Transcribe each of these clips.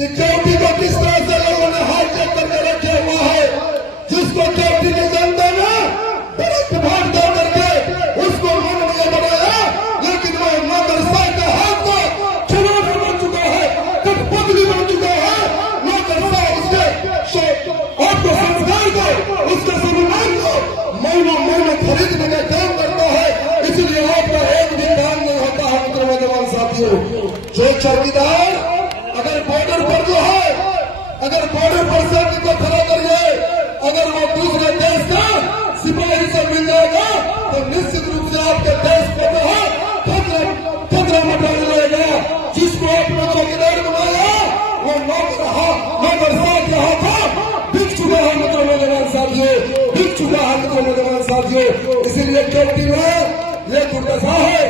कि चौकी को किस तरह से लोगों ने हाईटेक करके रखे हुआ है, जिसको चौकी की जनता ने तुरंत वोट दे करके उसको माननीय बनाया, लेकिन वो मदरसा के हाथ को चुनाव बन चुका है, कठपुतली बन चुका है। मदरसा उसके आपको संस्कार को, उसके सम्मान को महीनों खरीदने का काम करता है। इसलिए आपका एक भी काम नहीं होता है मित्र नौजवान साथियों। जो चौकीदार अगर बॉर्डर पर जो है, अगर बॉर्डर पर से को खड़ा करिए, अगर वो दूसरे देश का सिपाही से मिल जाएगा तो निश्चित रूप से आपके देश को जो है खतरा मचा जाएगा। जिसको आपने चौकीदार बनाया वो मदरसा के हाथों बिक चुका है मित्र नौजवान साथियों, बिक चुका है मित्र नौजवान साथियों। इसीलिए चौकी में ये दुर्दशा है,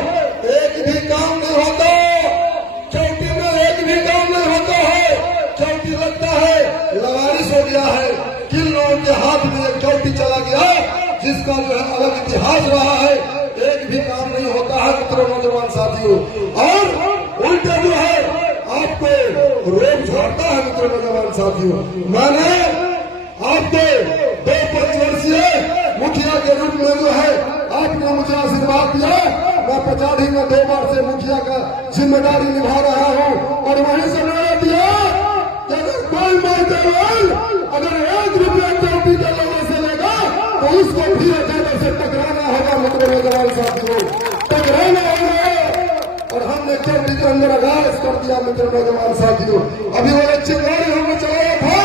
एक भी काम नहीं होता चौकी में, एक भी काम नहीं होता है। चौकी लगता है लवारिस हो गया है, किन लोगों के हाथ में एक चौकी चला गया जिसका जो है अलग इतिहास रहा है। एक भी काम नहीं होता है मित्रों नौजवान साथियों, और उल्टा जो है आपको रोक छोड़ता है मित्रों नौजवान साथियों। मैंने आपको 2 पंचवर्षीय मुखिया के रूप में जो है आपने मुझे आशीर्वाद दिया। मैं पचाड़ी में 2 बार से मुखिया का जिम्मेदारी निभा रहा हूँ, और वहीं से मैंने दिया कि अगर कोई माइदेवाल अगर 1 रुपया चौकी के लोगों से लेगा तो उसको भी एजेंडे से टकराना होगा मित्र नौजवान साथियों, टकराना होगा। और हमने चौकी के अंदर आगाज कर दिया मित्र नौजवान साथियों। अभी वो चिंगारी हमने चलाया था,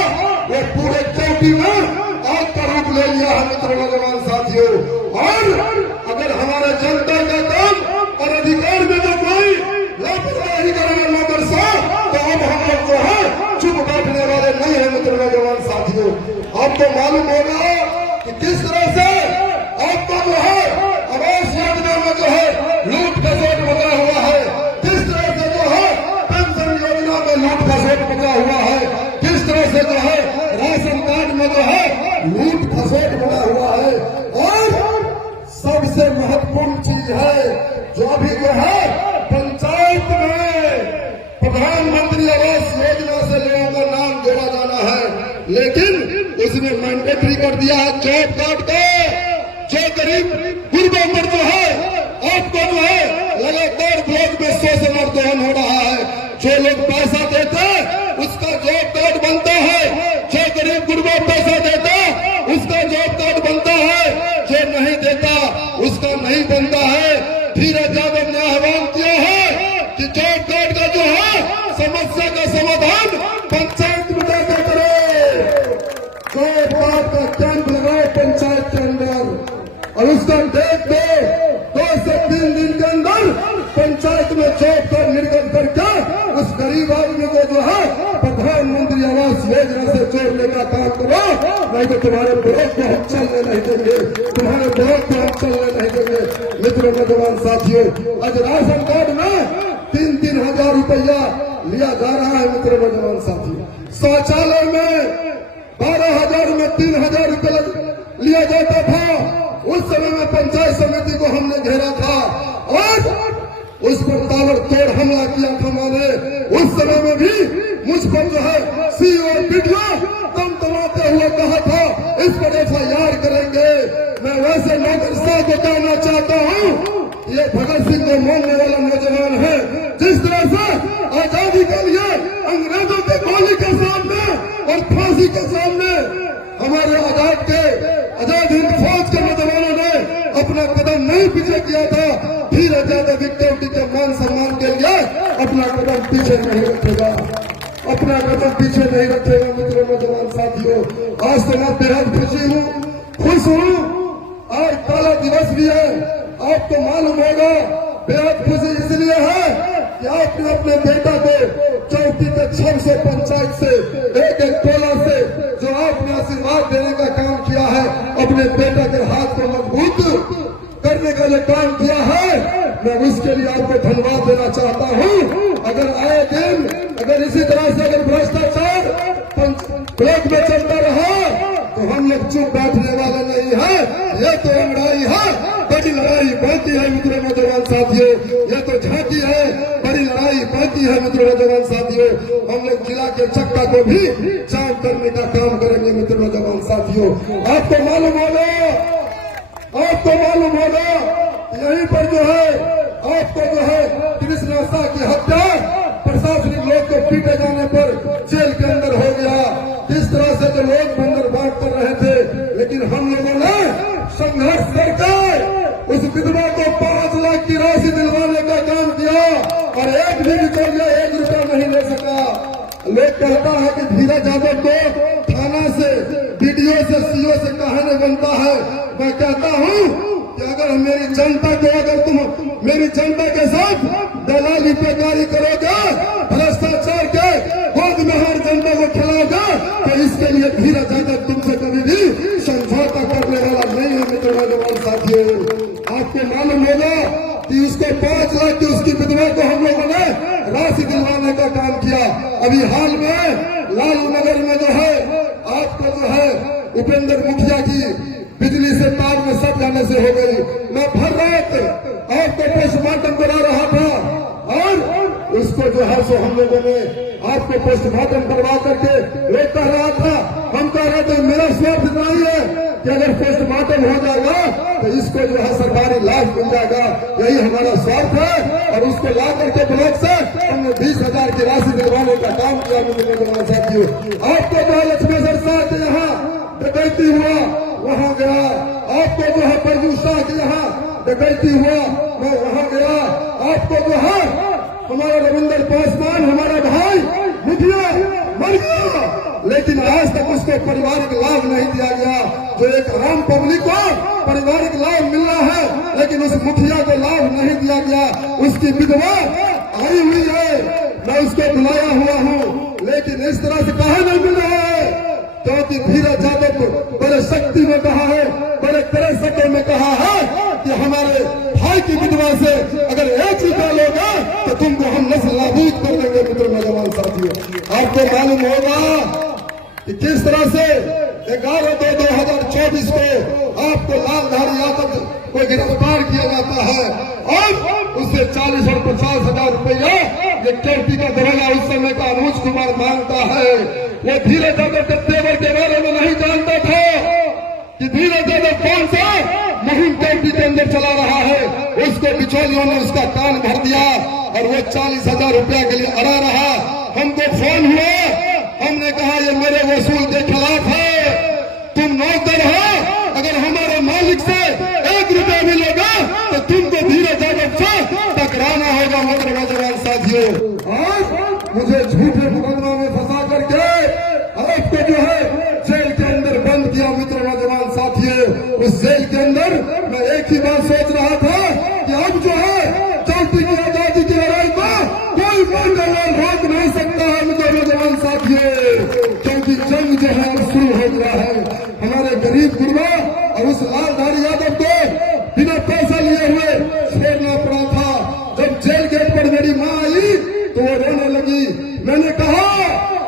वो पूरे चौकी में आग का रूप ले लिया है मित्र नौजवान साथियों। और अगर हमारे जनता का काम और अधिकार में जो कोई लापरवाही करेगा मदरसा, तो अब हम लोग जो है चुप बैठने वाले नहीं है मित्र नौजवान साथियों। आपको मालूम होगा कि किस तरह से आपका जो है आवास योजना में जो है लूट खसोट मचा हुआ है, किस तरह से जो है पेंशन योजना में लूट खसोट मचा हुआ है, किस तरह से जो है राशन कार्ड में जो है लूट खसोट मचा हुआ है। और सबसे महत्वपूर्ण चीज है जो अभी जो है पंचायत में प्रधानमंत्री आवास योजना से लोगों का नाम जोड़ा जाना है, लेकिन उसने मैंडेटरी कर दिया है जॉब कार्ड को। जो गरीब गुरबों पर जो है आपको जो है लगातार ब्लॉक में शोषण और दहन हो रहा है। जो लोग पैसा देते उसका जॉब कार्ड बनता है, जो गरीब गुरबा पैसा देता उसका जॉब कार्ड बनता है, जो नहीं देता उसका नहीं बनता है। फिर यादव ने आह्वान किया है कि जॉब कार्ड का जो है समस्या का समाधान पंचायत में जाकर करे, जॉब कार्ड का कैंप लगाए पंचायत के अंदर, और उसका डेट दो 2 से 3 दिन के अंदर पंचायत में जॉब कार्ड निर्गत करके उस गरीब आदमी को जो है प्रधानमंत्री आवास योजना से जोड़ने का काम करो, नहीं तो तुम्हारे विरोध को हम चलने नहीं देंगे, तुम्हारे विरोध को हम चलने नहीं देंगे। मित्र नौजवान साथियों, आज राशन कार्ड में 3-3 हजार रुपया लिया जा रहा है मित्र नौजवान साथियों। शौचालय में 12,000 में 3,000 रुपया लिया जाता था। उस समय में पंचायत समिति को हमने घेरा था और उस पर ताबड़तोड़ हमला किया था मैंने। उस समय में भी मुझ पर जो है सी और वीडियो दम दमाते हुए कहा था इस पर FIR करेंगे। मैं वैसे मदरसा को कहना चाहता हूँ, ये भगत सिंह को मानने वाला नौजवान है। जिस तरह से आजादी के लिए अंग्रेजों के गोली के सामने और फांसी के सामने हमारे आजाद हिंद फौज के नौजवानों ने अपना कदम नहीं पीछे किया था, फिर आजाद विक्टोरिया के मान सम्मान के लिए अपना कदम पीछे नहीं रखेगा, अपना कदम पीछे नहीं रखेगा। मित्रों नौजवान साथियों, आज तो मैं बेहद खुश हूँ। आज काला दिवस भी है, आपको मालूम होगा। बेहद खुशी इसलिए है कि आपने अपने बेटा को चौकी के 600 पंचायत से एक टोला से जो आपने आशीर्वाद देने का काम किया है, अपने बेटा के हाथ को मजबूत करने का जो काम किया है, मैं उसके लिए आपको धन्यवाद देना चाहता हूँ। अगर आए दिन अगर इसी तरह से अगर भ्रष्टाचार ब्लॉक में चलता रहा तो हम लोग चुप बैठने वाले नहीं है। ये तो लड़ाई है, बड़ी लड़ाई बाकी है मित्रों नौजवान साथियों, ये तो झांकी है, बड़ी लड़ाई बाकी है मित्रों नौजवान साथियों। हम लोग जिला के चक्का को भी जाम करने का काम करेंगे मित्रों नौजवान साथियों। आपको मालूम होगा यहीं पर जो है आपको जो है कृष्णा शाह की हत्या प्रशासनिक लोग को पीटे जाने पर जेल के अंदर हो गया। किस तरह से जो लोग बंदर बांट कर रहे थे, लेकिन हम लोगों ने संघर्ष करके उस विधवा को 5 लाख की राशि दिलवाने का काम किया और एक भी बिचौलिया 1 रुपया नहीं ले सका। लोग कहता है कि धीरज यादव को थाना से, बीडीओ से, सीओ से कहने बनता है। मैं कहता हूँ कि अगर मेरी जनता को, अगर तुम मेरी जनता के साथ दलाली बेकारी करोगे, भ्रष्टाचार के गोद में हर जनता को खिलाओगे, तो इसके लिए धीरज यादव तुमसे कभी भी समझौता करने वाला नहीं है मित्रों नौजवान साथियों। आपको मालूम होगा कि उसको 5 लाख की उसकी विधवा को हम लोगों ने राशि दिलवाने का काम किया। अभी हाल में लालू नगर में जो है आपको जो है उपेंद्र मुखिया की बिजली से तार में सब जाने से हो गई। मैं भर रात आपको पोस्टमार्टम करा रहा था और उसको जो है सो हम लोगों ने आपको पोस्टमार्टम करवा करके एक कह रहा था, हम कह रहे थे मेरा स्वार्थ इतना ही है कि अगर पोस्टमार्टम हो जाएगा तो इसको जो है सरकारी लाभ मिल जाएगा, यही हमारा स्वार्थ है। और उसको ला करके ब्लॉक से हमने 20,000 की राशि दिलवाने का काम किया मेरे साथियों। आपको जो लक्ष्मेश्वर शाह के यहाँ डकैती हुआ वहां गया, आपको जो है प्रभु शाह के यहाँ डकैती हुआ मैं वहां गया, आपको जो है हमारा रविंद्र पासवान हमारा भाई मुखिया मर गया, लेकिन आज तक उसको पारिवारिक लाभ नहीं दिया गया। जो एक आम पब्लिक को पारिवारिक लाभ मिल रहा है, लेकिन उस मुखिया को लाभ नहीं दिया गया। उसकी विधवा आई हुई है, मैं उसको बुलाया हुआ हूँ, लेकिन इस तरह से कहा नहीं मिल रहा है। क्योंकि धीरज यादव को बड़े शक्ति में कहा है, बड़े तरह शक्ल में कहा है कि हमारे भाई की विधवा से अगर एक निकालोगा तो तुमको हम नस्ल नाबूद कर देंगे मित्रों नौजवान साथियों। आपको मालूम होगा कि किस तरह से 11/2/2024 को आपको लालधारी यादव को गिरफ्तार किया जाता है और उससे 40 और 50 हजार रुपया ये चौकी का दरोगा उस समय का अनुज कुमार मांगता है। वो धीरज यादव के तेवर के बारे में नहीं जानता था कि धीरज यादव कौन सा मुहिम चौकी के अंदर चला रहा है। उसको बिचौलियों ने उसका कान भर दिया और वो 40,000 रुपया के लिए अड़ा रहा। हमको फोन हुआ, हमने कहा ये मेरे वसूल के खिलाफ है, तुम नौकर हो, अगर हमारे मालिक से 1 रुपया मिलेगा तो तुमको धीरज यादव से टकराना होगा मेरे नौजवान साथियों। और मुझे झूठे मुकदमा में फंसा करके आपको जो है जेल के अंदर बंद किया मित्र नौजवान साथियों। उस जेल के अंदर मैं एक ही बात सोच रहा था कि अब जो है चौथी की आजादी की लड़ाई को कोई बंदरवाल रोक नहीं सकता है मित्र नौजवान साथियों, क्योंकि जंग जो है शुरू हो गया है। हमारे गरीब गुरबा और उस लालधारी यादव को बिना पैसा लिए हुए छोड़ना पड़ा था। जब जेल गेट पर मेरी माँ आई तो वो रोने लगी। मैंने कहा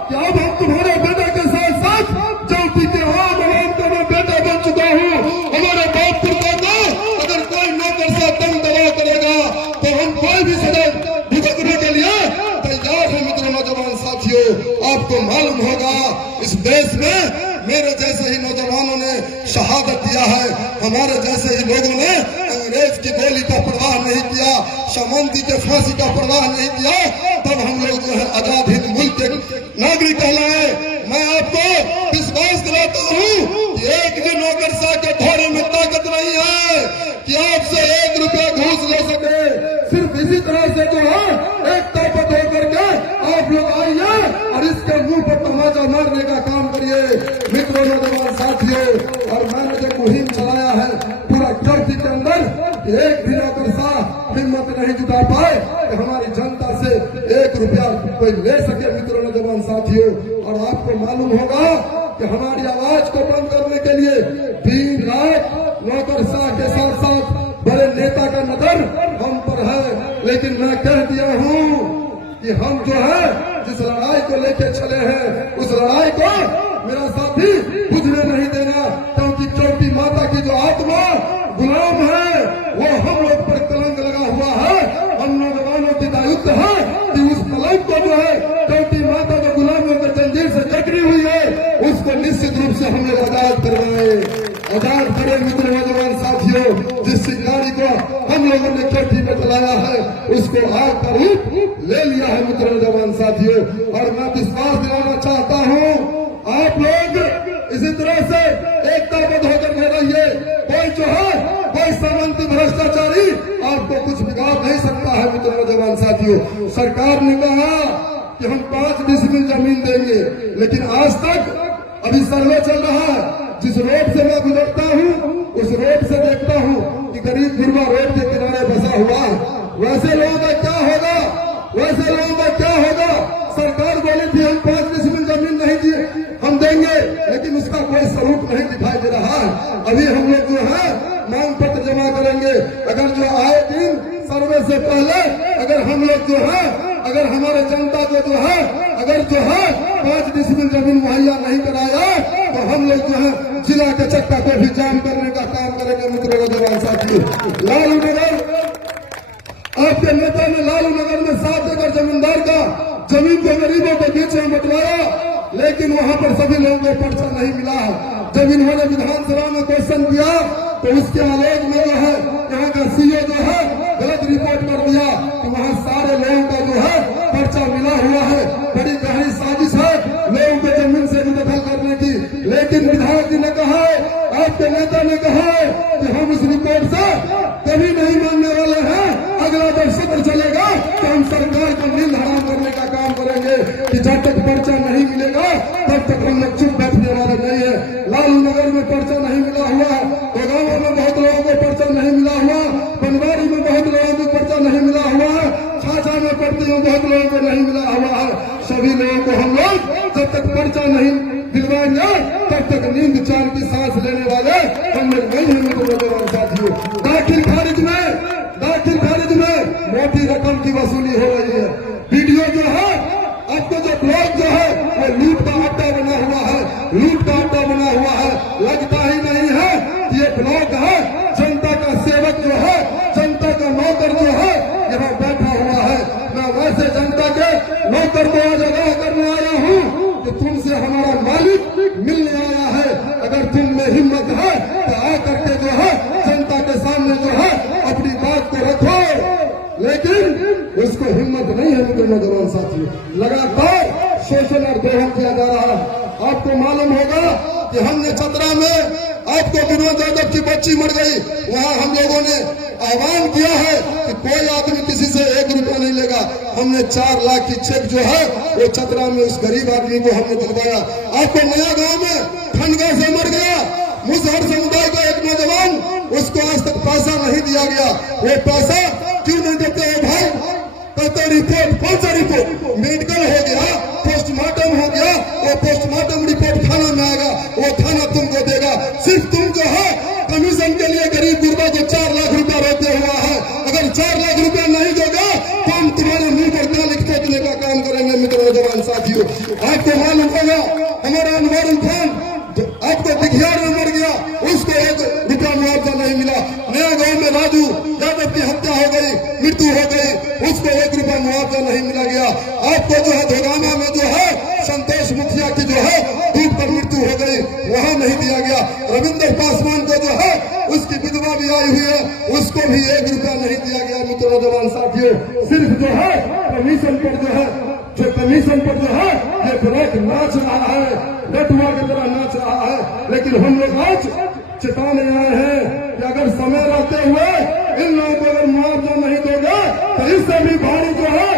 कि अब हम तुम्हारे बेटे के साथ साथ चौथी के आम का मैं बेटा बन चुका हूँ। हमारे बाप को अगर कोई नौकर से दम दबा करेगा तो हम कोई भी सजा भुगतने के लिए तैयार है मित्र नौजवान साथियों। आपको मालूम होगा इस देश में मेरे जैसे ही नौजवानों ने शहादत दिया है, हमारे जैसे ही लोगों ने अंग्रेज की गोली का परवाह नहीं किया, सामंती के फांसी का परवाह नहीं किया, तब हम लोग जो है आजाद हिंद मुल्क के नागरिक कहलाए। मैं आपको विश्वास दिलाता हूँ कि एक भी नौकरशाह के घोड़े में ताकत नहीं है कि आपसे 1 रुपया घूस ले सके। सिर्फ इसी तरह से जो है एक ताकत होकर के आप लोग आइए और इसके मुंह पर तमाचा मारने का काम करिए मित्रों नौजवान साथियों। और मैंने जो मुहिम चलाया है पूरा चौकी के अंदर, एक भी नौकरशाह हिम्मत नहीं जुटा पाए कि हमारी जनता से 1 रुपया कोई ले सके मित्रों नौजवान साथियों। और आपको मालूम होगा कि हमारी आवाज को बंद करने के लिए दिन रात नौकरशाह के साथ साथ बड़े नेता का नजर हम पर है, लेकिन मैं कह दिया हूँ कि हम जो है जिस लड़ाई को लेके चले हैं उस लड़ाई को मेरा साथी बुझने नहीं देना, क्योंकि चौकी माता की जो आत्मा गुलाम है वो हम लोग पर कलंक लगा हुआ है। हम नौजवानों की दायित्व है कि उस कलंक से जो है चौथी माता जो गुलामियों के जंजीर से जकड़ी हुई है उसको निश्चित रूप से हम लोग आजाद करवाए, आजाद करें मित्र नौजवान साथियों। जिस चिंगारी को हम लोगों ने खेती में चलाया है उसको आग का रूप ले लिया है मित्र नौजवान साथियों। और मैं विश्वास दिलाना चाहता हूँ आप लोग इसी तरह से एकताबद्ध होकर के रहिए। कोई जो है कोई सामंती भ्रष्टाचारी आपको कुछ बिगाड़ नहीं सकता है मित्र नौजवान साथियों। सरकार ने कहा कि हम 5 डिसमिल जमीन देंगे, लेकिन आज तक अभी सर्वे चल रहा है। जिस रोड से मैं गुजरता हूँ उस रोड से देखता हूँ कि गरीब गुरबा रोड के किनारे बसा हुआ है। वैसे लोगों का क्या होगा, वैसे लोगों का क्या होगा। सरकार बोली थी हम 5 डिसमिल जमीन नहीं दिए हम देंगे, लेकिन उसका कोई स्वरूप नहीं दिखाई दे रहा है। अभी हम लोग जो है मांग पत्र जमा करेंगे। अगर जो आए दिन सर्वे से पहले अगर हम लोग जो है अगर हमारे जनता को जो है अगर जो है 5 डिसमिल जमीन मुहैया नहीं कराया तो हम लोग जो है जिला के चक्का को भी जाम करने का काम करेंगे मित्र नौजवान साथियों। लालू नगर आपके नेता ने लालू नगर में 7 एकड़ जमींदार का जमीन को गरीबों के बीच में बंटवाया, लेकिन वहां पर सभी लोगों को पर्चा नहीं मिला है। जब इन्होंने विधानसभा में क्वेश्चन किया तो उसके आलोक में जो है यहाँ का सीओ जो है गलत रिपोर्ट कर दिया कि वहाँ सारे लोगों का जो है पर्चा मिला हुआ है। बड़ी गहरी साजिश है लोगों को जमीन से बेदखल करने की। लेकिन विधायक जी ने कहा है, आपके नेता ने कहा है कि हम इस रिपोर्ट से कभी नहीं मानने वाले हैं। अगला जब सत्र चलेगा तो हम सरकार को नींद हराम करने का काम करेंगे कि जब तक पर्चा नहीं मिलेगा तब तक हम लोग चुप बैठने वाले नहीं है। लालू नगर में पर्चा नहीं मिला हुआ, गोगांव में बहुत लोगों को पर्चा नहीं मिला हुआ, बनवारी में बहुत लोगों को पर्चा नहीं मिला हुआ, छाछा में पड़ती हूँ बहुत लोगों को नहीं मिला हुआ है। सभी लोगों को हम लोग जब तक पर्चा नहीं दिलवाएंगे तब तक नींद चैन की सांस लेने वाले हम लोग नहीं है मित्र नौजवान साथियों। दाखिल खारिज में मोटी रकम की वसूली हो रही है। वीडियो जो है आपको जो ब्लॉग जो है वो लूट का अड्डा बना हुआ है, लूट का अड्डा बना हुआ है। लगता ही नहीं है कि ये ब्लॉग है। जनता का सेवक जो है जनता का नौकर जो है यहाँ बैठा हुआ है। मैं वैसे जनता के नौकर को आज आगाह करने आया हूँ कि तुमसे हमारा मालिक मिलने आया है। अगर तुम में हिम्मत है तो आकर के जो है जनता के सामने जो है अपनी बात को रखो, लेकिन उसको हिम्मत नहीं है मित्र नौजवान साथियों। लगातार शोषण और दोहन किया जा रहा है। आपको मालूम होगा कि हमने चतरा में आपको विनोद यादव की बच्ची मर गई, वहाँ हम लोगों ने आह्वान किया है कि कोई आदमी किसी से 1 रुपया नहीं लेगा। हमने 4 लाख की चेक जो है वो चतरा में उस गरीब आदमी को हमने दिलवाया। आपको नया गांव में ठनगा से मर गया मुसहर समुदाय का एक नौजवान, उसको आज तक पैसा नहीं दिया गया। वो पैसा क्यों नहीं देते हैं भाई? कहते रिपोर्ट, कौन सा रिपोर्ट? मेडिकल हो गया, पोस्टमार्टम हो गया, वो पोस्टमार्टम रिपोर्ट थाना में आएगा, वो थाना तुमको देगा। सिर्फ तुम जो है कमीशन के लिए गरीब गुरबा को 4 लाख रुपया रोते हुआ है। अगर 4 लाख रुपया नहीं दोगे तो हम तुम्हारे मुंह पर तालिक फेंकने का काम करेंगे मित्र नौजवान साथियों। आपको मालूम होगा हमारा अनवर खान आपको दिखियार में मर गया, उसको 1 रुपया मुआवजा नहीं मिला। नया गांव में राजू यादव की हत्या हो गई, मृत्यु हो गई, उसको 1 रुपया मुआवजा नहीं मिला गया। आपको जो है धोगामा में जो है संतोष मुखिया की जो है डूब कर मृत्यु हो गई, वहां नहीं दिया गया। रविंद्र पासवान को जो है उसकी विधवा भी आई हुई है, उसको भी 1 रुपया नहीं दिया गया मित्र नौजवान साथियों। सिर्फ जो है कमीशन पर जो है ये ब्लॉक नाच रहा है, लटुआ की तरह नाच रहा है। लेकिन हम लोग आज चेताने आए हैं कि अगर समय रहते हुए इन लोगों को अगर मुआवजा नहीं दोगे तो इससे भी भारी जो है